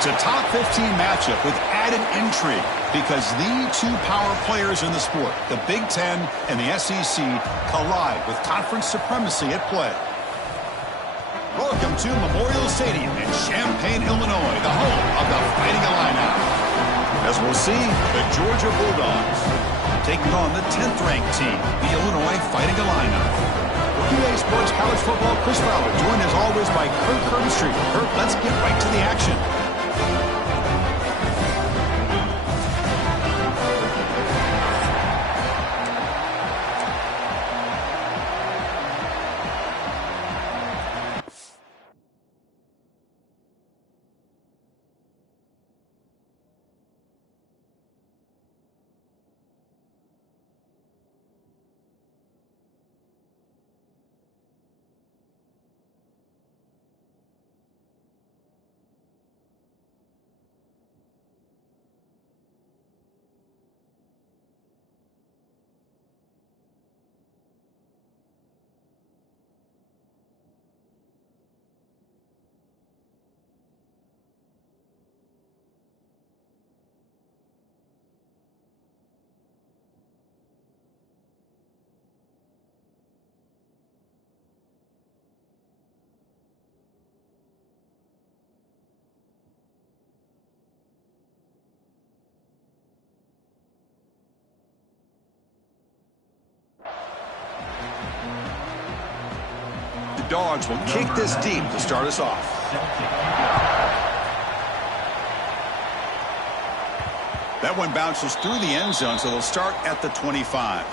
It's a top 15 matchup with added intrigue because the two power players in the sport, the Big Ten and the SEC, collide with conference supremacy at play. Welcome to Memorial Stadium in Champaign, Illinois, the home of the Fighting Illini. As we'll see, the Georgia Bulldogs taking on the 10th-ranked team, the Illinois Fighting Illini. For EA Sports College Football, Chris Fowler, joined as always by Kirk Herbstreit. Kirk, let's get right to the action. Dogs will kick this deep to start us off. That one bounces through the end zone, so they'll start at the 25.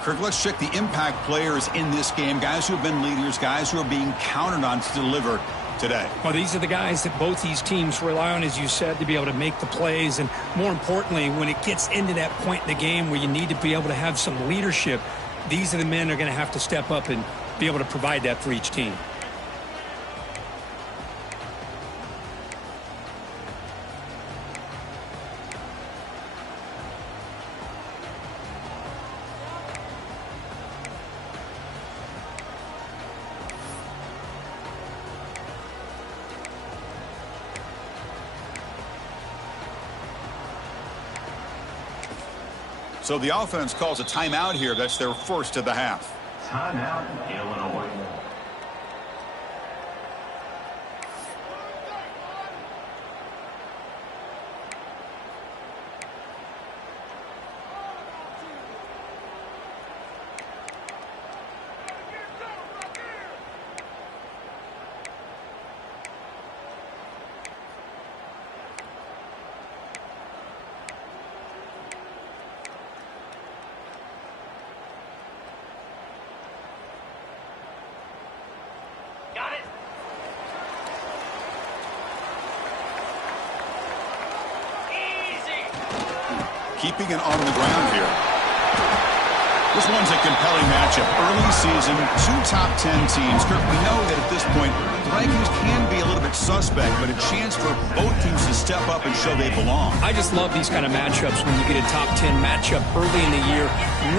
Kirk, let's check the impact players in this game, guys who have been leaders, guys who are being counted on to deliver today. Well, these are the guys that both these teams rely on, as you said, to be able to make the plays. And more importantly, when it gets into that point in the game where you need to be able to have some leadership, these are the men that are going to have to step up and be able to provide that for each team. So the offense calls a timeout here. That's their first of the half. Timeout, Illinois. Keeping it on the ground here. This one's a compelling matchup. Early season, two top 10 teams. Kirk, we know that at this point, the rankings can be a little bit suspect, but a chance for both teams to step up and show they belong. I just love these kind of matchups when you get a top 10 matchup early in the year.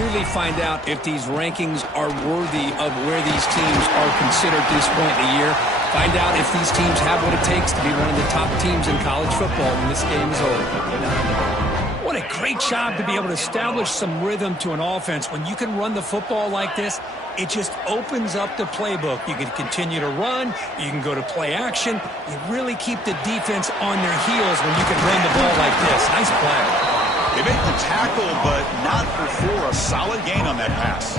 Really find out if these rankings are worthy of where these teams are considered at this point in the year. Find out if these teams have what it takes to be one of the top teams in college football when this game is over. What a great job to be able to establish some rhythm to an offense. When you can run the football like this, it just opens up the playbook. You can continue to run. You can go to play action. You really keep the defense on their heels when you can run the ball like this. Nice play. They make the tackle, but not before a solid gain on that pass.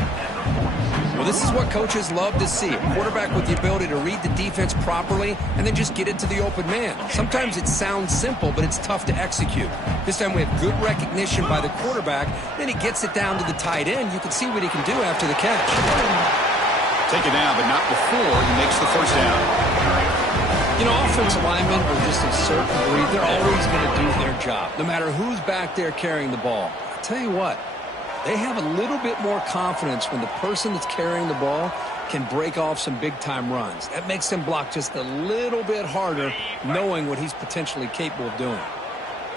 Well, this is what coaches love to see. A quarterback with the ability to read the defense properly and then just get it to the open man. Sometimes it sounds simple, but it's tough to execute. This time we have good recognition by the quarterback. Then he gets it down to the tight end. You can see what he can do after the catch. Take it down, but not before he makes the first down. You know, offensive linemen are just a certain breed. They're always going to do their job, no matter who's back there carrying the ball. I'll tell you what. They have a little bit more confidence when the person that's carrying the ball can break off some big-time runs. That makes them block just a little bit harder, knowing what he's potentially capable of doing.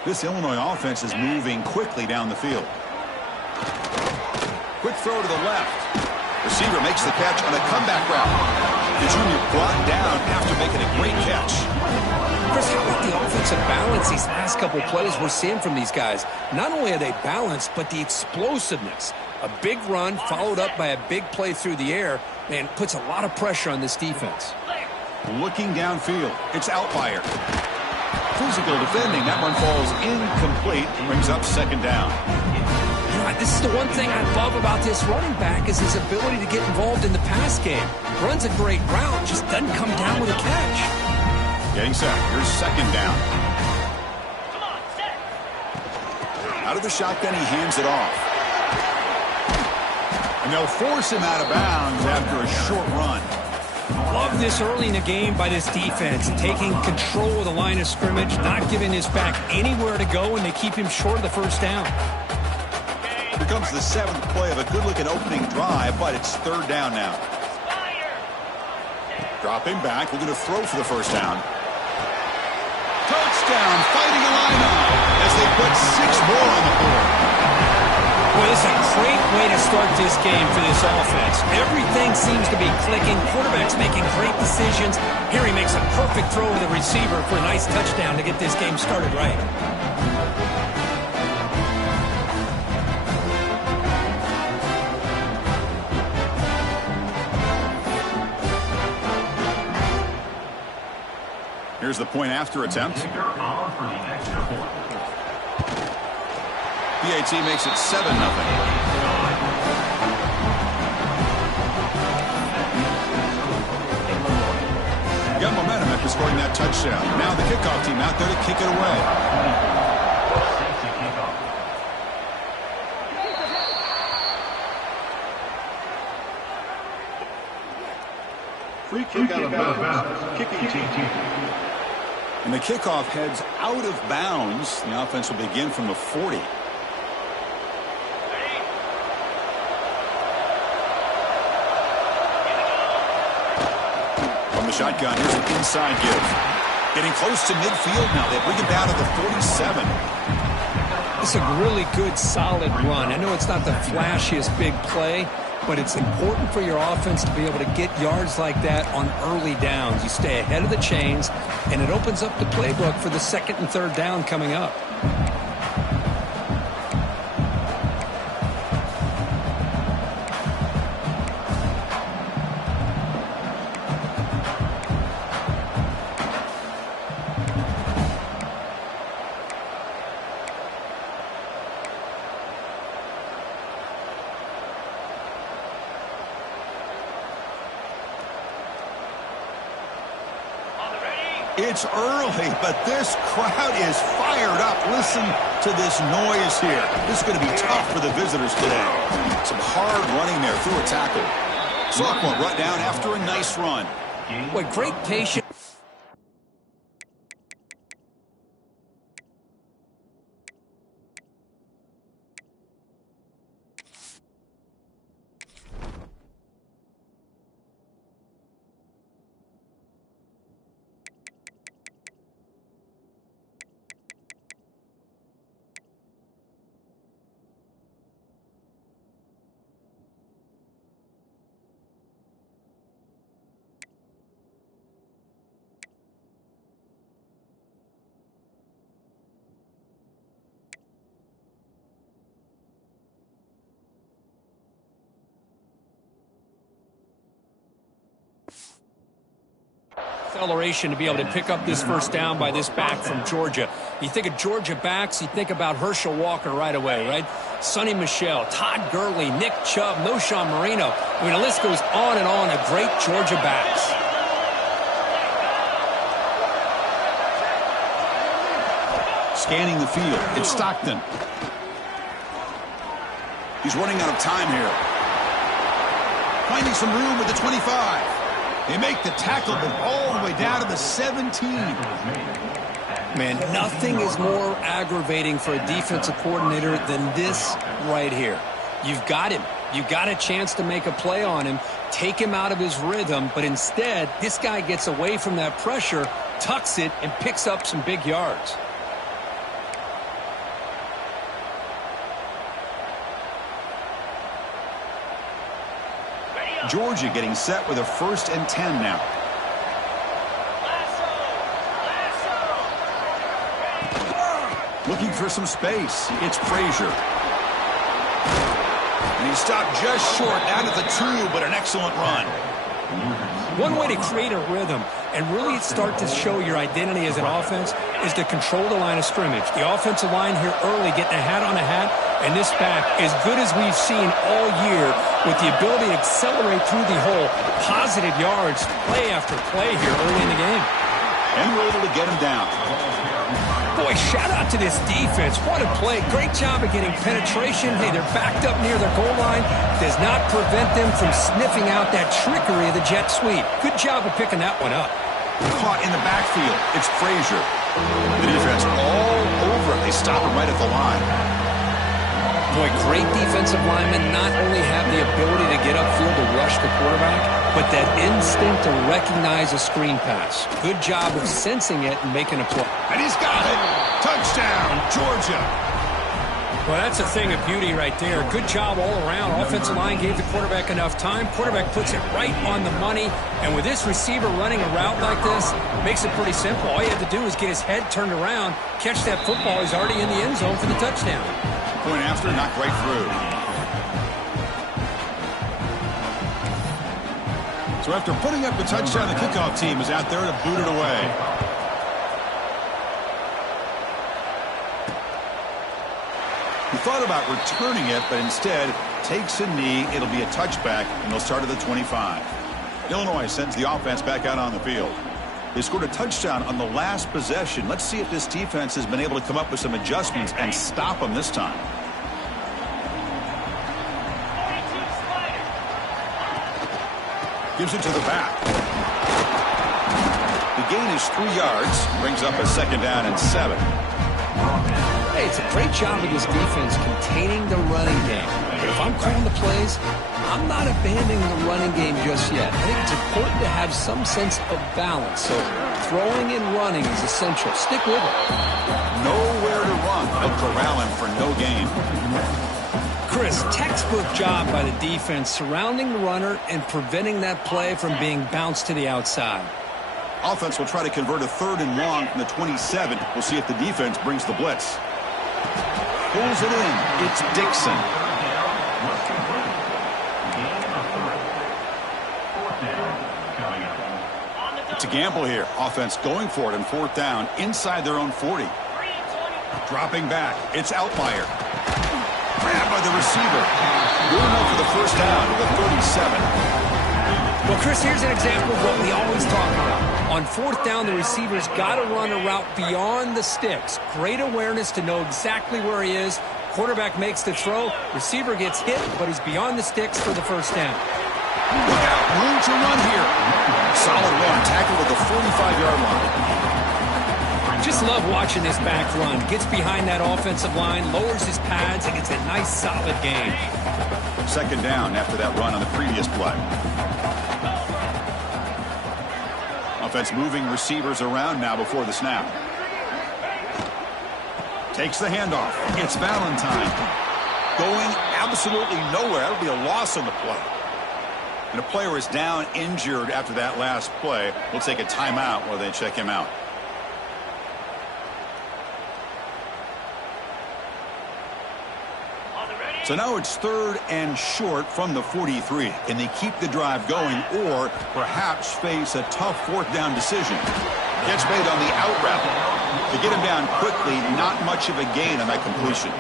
This Illinois offense is moving quickly down the field. Quick throw to the left. Receiver makes the catch on a comeback route. The junior brought down after making a great catch. Chris, how about the offensive balance these last couple plays we're seeing from these guys? Not only are they balanced, but the explosiveness. A big run followed up by a big play through the air, man, puts a lot of pressure on this defense. Looking downfield, it's Outlier. Physical defending, that one falls incomplete, brings up second down. This is the one thing I love about this running back is his ability to get involved in the pass game. Runs a great route, just doesn't come down with a catch. Getting set. Here's second down. Out of the shotgun, he hands it off. And they'll force him out of bounds after a short run. Love this early in the game by this defense, taking control of the line of scrimmage, not giving his back anywhere to go, and they keep him short of the first down. Here comes the seventh play of a good-looking opening drive, but it's third down now. Dropping back, we're going to throw for the first down. Touchdown, fighting Illini as they put 6 more on the board. Well, this is a great way to start this game for this offense. Everything seems to be clicking. Quarterback's making great decisions. Here he makes a perfect throw to the receiver for a nice touchdown to get this game started right. Here's the point after attempt. PAT makes it 7-0. Got momentum after scoring that touchdown. Now the kickoff team out there to kick it away. Free kick out of bounds. Kicking team. And the kickoff heads out of bounds. The offense will begin from the 40. From the shotgun, here's an inside give. Getting close to midfield now. They bring it down to the 47. It's a really good, solid run. I know it's not the flashiest big play, but it's important for your offense to be able to get yards like that on early downs. You stay ahead of the chains, and it opens up the playbook for the second and third down coming up. It's early, but this crowd is fired up. Listen to this noise here. This is going to be tough for the visitors today. Some hard running there through a tackle. Sophomore run down after a nice run. What great patience. Acceleration to be able to pick up this first down by this back from Georgia. You think of Georgia backs, you think about Herschel Walker right away, right? Sonny Michel, Todd Gurley, Nick Chubb, Noshawn Marino. I mean, the list goes on and on of great Georgia backs. Scanning the field, it's Stockton. He's running out of time here. Finding some room with the 25. They make the tackle, but all the way down to the 17. Man, nothing is more aggravating for a defensive coordinator than this right here. You've got him. You've got a chance to make a play on him, take him out of his rhythm, but instead, this guy gets away from that pressure, tucks it, and picks up some big yards. Georgia getting set with a 1st and 10 now. Looking for some space. It's Frazier. And he stopped just short, down at the 2, but an excellent run. One way to create a rhythm and really start to show your identity as an offense is to control the line of scrimmage. The offensive line here early getting a hat on a hat, and this back, as good as we've seen all year, with the ability to accelerate through the hole, positive yards, play after play here early in the game. And we're able to get him down. Boy, shout out to this defense. What a play. Great job of getting penetration. Hey, they're backed up near their goal line. Does not prevent them from sniffing out that trickery of the jet sweep. Good job of picking that one up. Caught in the backfield. It's Frazier. The defense all over it. They stop him right at the line. Boy, great defensive linemen not only have the ability to get upfield to rush the quarterback, but that instinct to recognize a screen pass. Good job of sensing it and making a play. And he's got it. Touchdown, Georgia. Well, that's a thing of beauty right there. Good job all around. Offensive line gave the quarterback enough time. Quarterback puts it right on the money. And with this receiver running a route like this, makes it pretty simple. All you have to do is get his head turned around, catch that football. He's already in the end zone for the touchdown. Point after, knocked right through. So after putting up the touchdown, the kickoff team is out there to boot it away. He thought about returning it, but instead takes a knee. It'll be a touchback, and they'll start at the 25. Illinois sends the offense back out on the field. They scored a touchdown on the last possession. Let's see if this defense has been able to come up with some adjustments and stop them this time. Gives it to the back. The gain is 3 yards. Brings up a 2nd down and 7. Hey, it's a great job of this defense containing the running game. But if I'm calling the plays, I'm not abandoning the running game just yet. I think it's important to have some sense of balance. So throwing and running is essential. Stick with it. Nowhere to run. They'll corral him for no gain. Chris, textbook job by the defense surrounding the runner and preventing that play from being bounced to the outside. Offense will try to convert a 3rd and long from the 27. We'll see if the defense brings the blitz. Pulls it in. It's Dixon. It's a gamble here. Offense going for it on 4th down inside their own 40. Dropping back. It's Outlier. Grabbed by the receiver. Good enough for the 1st down to the 37. Well, Chris, here's an example of what we always talk about. On 4th down, the receiver's got to run a route beyond the sticks. Great awareness to know exactly where he is. Quarterback makes the throw. Receiver gets hit, but he's beyond the sticks for the 1st down. Look out. Room to run here. Solid run. Tackled at the 45-yard line. Just love watching this back run. Gets behind that offensive line, lowers his pads, and gets a nice, solid gain. 2nd down after that run on the previous play. Offense moving receivers around now before the snap. Takes the handoff. It's Valentine. Going absolutely nowhere. That'll be a loss on the play. And a player is down injured after that last play. We'll take a timeout while they check him out. So now it's 3rd and short from the 43. Can they keep the drive going or perhaps face a tough 4th down decision? Gets made on the out route. To get him down quickly, not much of a gain on that completion.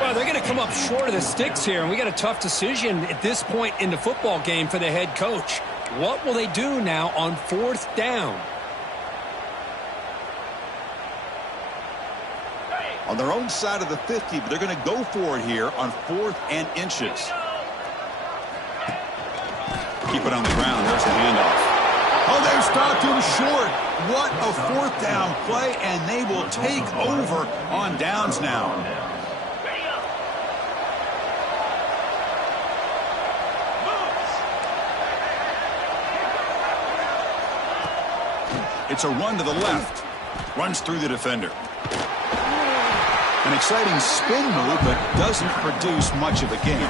Well, they're going to come up short of the sticks here, and we got a tough decision at this point in the football game for the head coach. What will they do now on 4th down? On their own side of the 50, but they're going to go for it here on 4th and inches. Keep it on the ground. There's the handoff. Oh, they stopped him short. What a 4th down play, and they will take over on downs now. It's a run to the left. Runs through the defender. An exciting spin move, but doesn't produce much of a gain.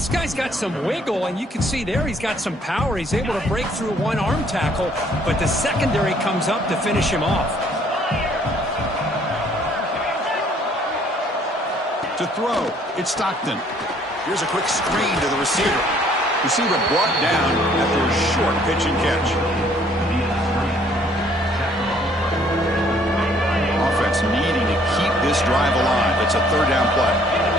this guy's got some wiggle, and you can see there he's got some power. He's able to break through one arm tackle, but the secondary comes up to finish him off. To throw, it's Stockton. Here's a quick screen to the receiver. Receiver brought down after a short pitch and catch. Offense needing to keep this drive alive. It's a third down play.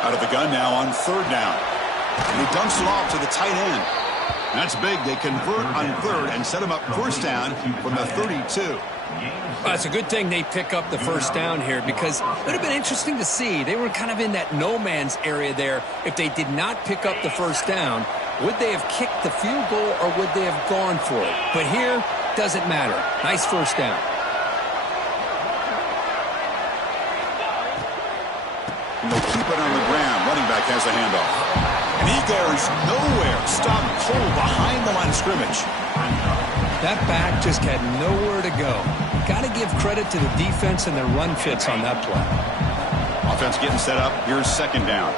Out of the gun now on third down. And he dumps it off to the tight end. That's big. They convert on third and set him up first down from the 32. Well, it's a good thing they pick up the first down here, because it would have been interesting to see. They were kind of in that no man's area there. If they did not pick up the first down, would they have kicked the field goal or would they have gone for it? But here, doesn't matter. Nice first down. And they'll keep it on the ground. Running back has the handoff. And he goes nowhere. Stopped cold behind the line of scrimmage. That back just had nowhere to go. Got to give credit to the defense and their run fits on that play. Offense getting set up. Here's second down.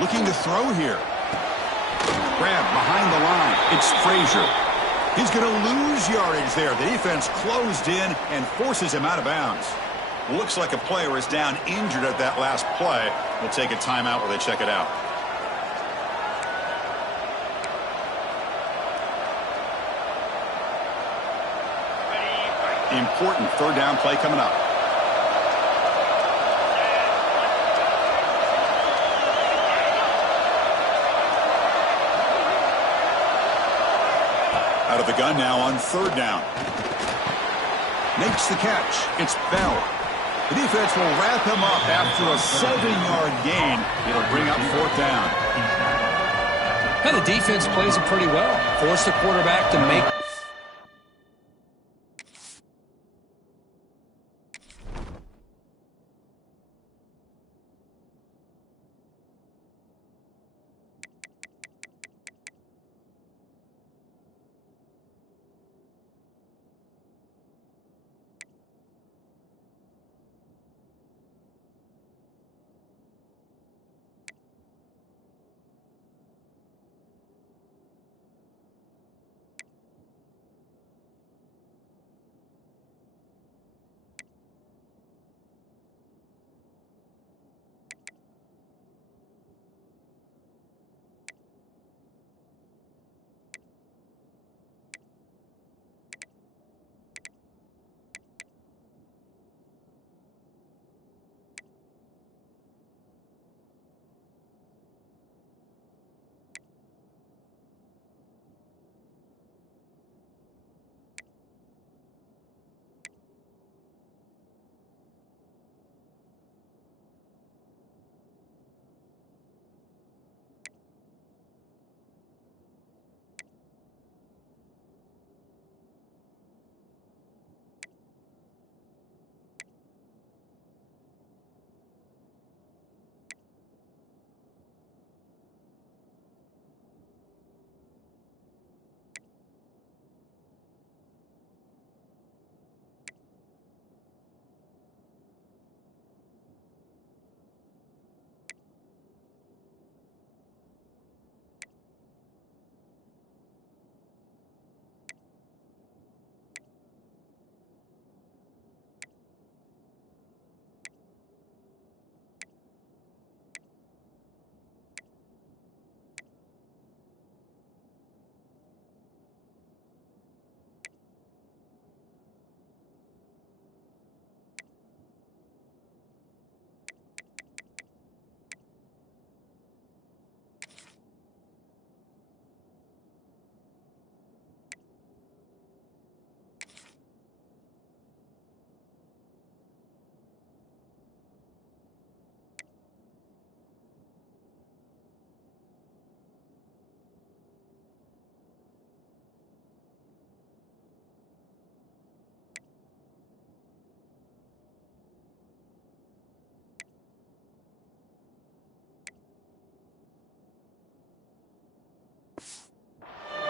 Looking to throw here. Grab behind the line. It's Frazier. He's going to lose yardage there. The defense closed in and forces him out of bounds. Looks like a player is down injured at that last play. We'll take a timeout while they check it out. Important third down play coming up. Out of the gun now on third down. Makes the catch. It's Bell. The defense will wrap him up after a 7-yard gain. It'll bring up fourth down. And the defense plays it pretty well. Force the quarterback to make.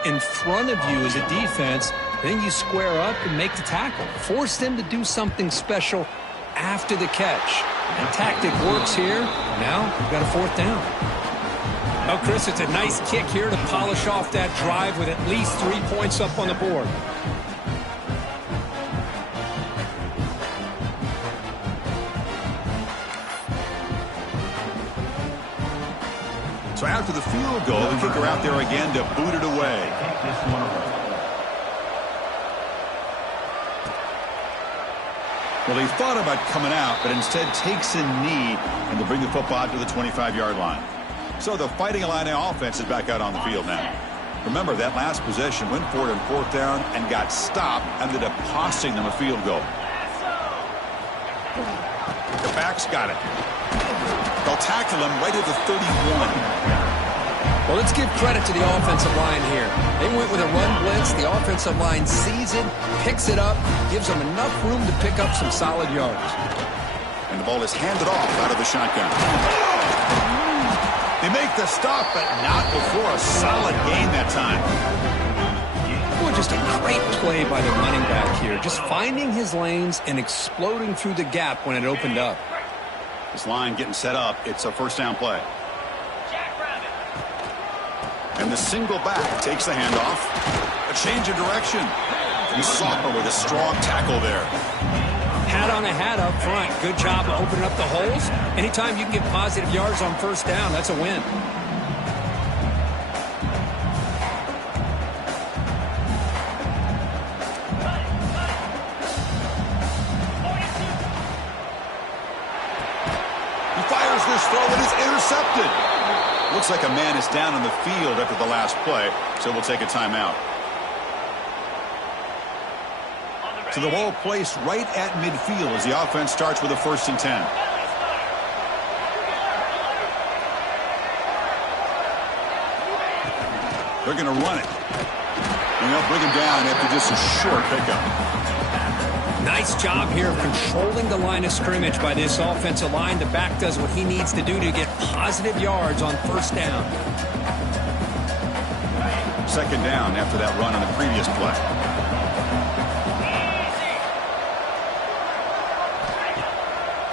In front of you as a defense Then you square up and make the tackle. Force them to do something special after the catch. That tactic works here. Now we've got a fourth down. Oh, Chris, it's a nice kick here to polish off that drive with at least 3 points up on the board. So after the field goal, the kicker out there again to boot it away. Well, he thought about coming out, but instead takes a knee, and they'll bring the football to the 25-yard line. So the Fighting Illini offense is back out on the field now. Remember, that last possession went for it on fourth down and got stopped, ended up costing them a field goal. The backs got it. They'll tackle him right at the 31. Well, let's give credit to the offensive line here. They went with a run blitz. The offensive line sees it, picks it up, gives them enough room to pick up some solid yards. And the ball is handed off out of the shotgun. They make the stop, but not before a solid gain that time. Boy, just a great play by the running back here. Just finding his lanes and exploding through the gap when it opened up. This line getting set up. It's a first down play. And the single back takes the handoff. A change of direction. And Sopper with a strong tackle there. Hat on a hat up front. Good job of opening up the holes. Anytime you can get positive yards on first down, that's a win. He fires this throw and it's intercepted. Looks like a man is down on the field after the last play, so we'll take a timeout. So the ball placed right at midfield as the offense starts with a 1st and 10. They're going to run it. And they'll bring him down after just a short pickup. Nice job here of controlling the line of scrimmage by this offensive line. The back does what he needs to do to get positive yards on first down. 2nd down after that run on the previous play.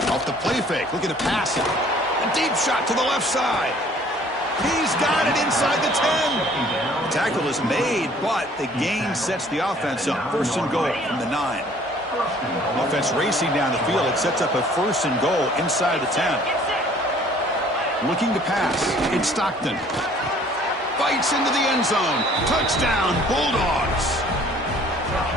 Off the play fake, looking to pass it. A deep shot to the left side. He's got it inside the 10. The tackle is made, but the gain sets the offense up. 1st and goal from the 9. Offense racing down the field. It sets up a 1st and goal inside the 10. Looking to pass. It's Stockton. Bites into the end zone. Touchdown, Bulldogs.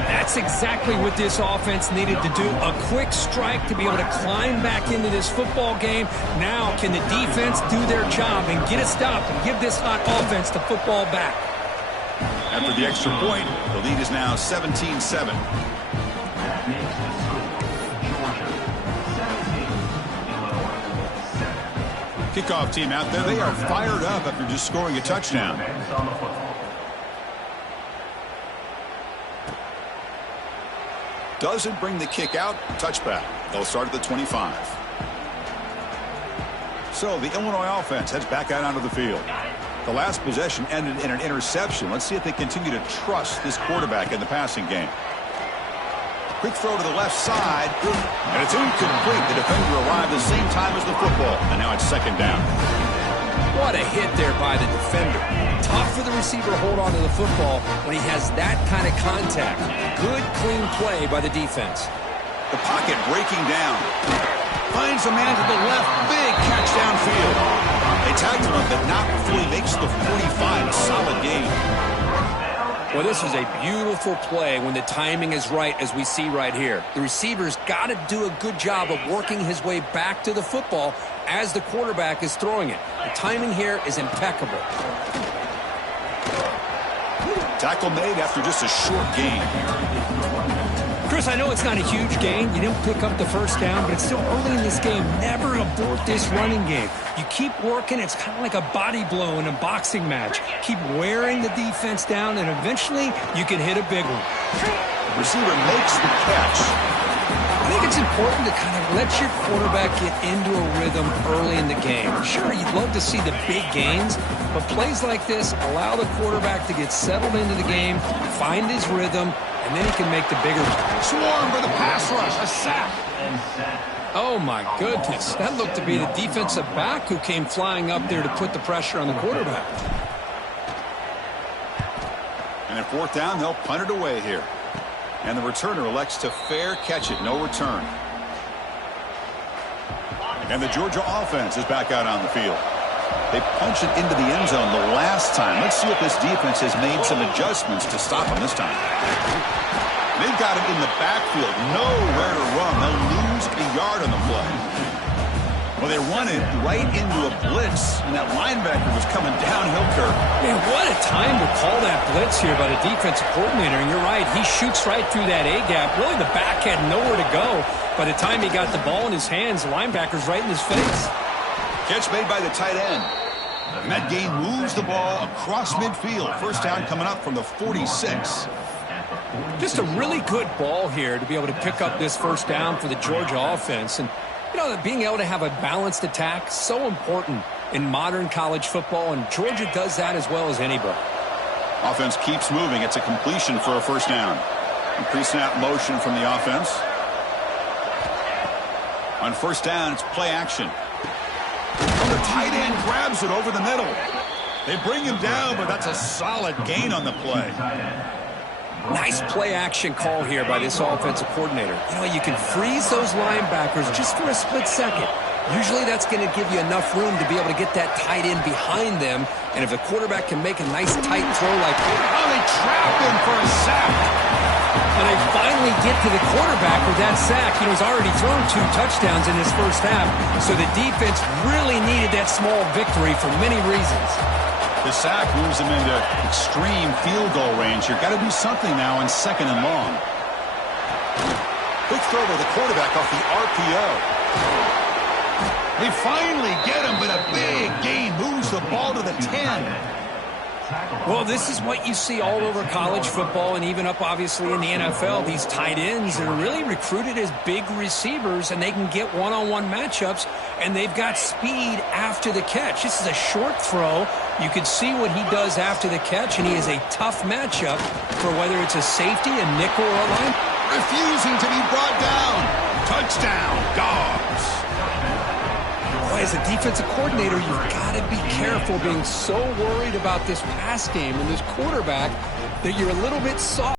That's exactly what this offense needed to do. A quick strike to be able to climb back into this football game. Now can the defense do their job and get a stop and give this hot offense the football back? After the extra point, the lead is now 17-7. Kickoff team out there. They are fired up after just scoring a touchdown. Doesn't bring the kick out. Touchback. They'll start at the 25. So the Illinois offense heads back out onto the field. The last possession ended in an interception. Let's see if they continue to trust this quarterback in the passing game. Quick throw to the left side, and it's incomplete. The defender arrived the same time as the football, and now it's 2nd down. What a hit there by the defender. Tough for the receiver to hold on to the football when he has that kind of contact. Good, clean play by the defense. The pocket breaking down. Finds a man to the left. Big catch downfield. They tackle him, but not before he makes the 45. A solid gain. Well, this is a beautiful play when the timing is right, as we see right here. The receiver's got to do a good job of working his way back to the football as the quarterback is throwing it. The timing here is impeccable. Tackle made after just a short gain. Chris, I know it's not a huge gain. You didn't pick up the first down, but it's still early in this game. Never abort this running game. You keep working. It's kind of like a body blow in a boxing match. Keep wearing the defense down, and eventually you can hit a big one. Receiver makes the catch. I think it's important to kind of let your quarterback get into a rhythm early in the game. Sure, you'd love to see the big gains, but plays like this allow the quarterback to get settled into the game, find his rhythm, and then he can make the bigger. Swarm for the pass rush, a sack. Oh, my goodness. That looked to be the defensive back who came flying up there to put the pressure on the quarterback. And at fourth down, they'll punt it away here. And the returner elects to fair catch it, no return. And the Georgia offense is back out on the field. They punched it into the end zone the last time. Let's see if this defense has made some adjustments to stop them this time. They've got it in the backfield. Nowhere to run. They'll lose a yard on the play. Well, they run it right into a blitz, and that linebacker was coming downhill, Kirk. Man, what a time to call that blitz here by the defensive coordinator. And you're right, he shoots right through that A-gap. Really, the back had nowhere to go. By the time he got the ball in his hands, the linebacker's right in his face. Catch made by the tight end. And that gain moves the ball across midfield. First down coming up from the 46. Just a really good ball here to be able to pick up this first down for the Georgia offense. And, you know, being able to have a balanced attack, so important in modern college football, and Georgia does that as well as anybody. Offense keeps moving. It's a completion for a first down. Pre-snap motion from the offense. On first down, it's play action. And the tight end grabs it over the middle. They bring him down, but that's a solid gain on the play. Nice play action call here by this offensive coordinator. You know, you can freeze those linebackers just for a split second. Usually that's going to give you enough room to be able to get that tight end behind them. And if the quarterback can make a nice tight throw like that. Oh, they trap him for a sack. And they finally get to the quarterback with that sack. You know, he's already thrown 2 touchdowns in his first half. So the defense really needed that small victory for many reasons. The sack moves him into extreme field goal range. You've got to do something now on second and long. Quick throw to the quarterback off the RPO. They finally get him, but a big gain moves the ball to the 10. Well, this is what you see all over college football and even up, obviously, in the NFL. These tight ends are really recruited as big receivers, and they can get one-on-one matchups, and they've got speed after the catch. This is a short throw. You can see what he does after the catch, and he is a tough matchup for whether it's a safety, a nickel, or a line. Refusing to be brought down. Touchdown, Dogs. As a defensive coordinator, you've got to be careful being so worried about this pass game and this quarterback that you're a little bit soft.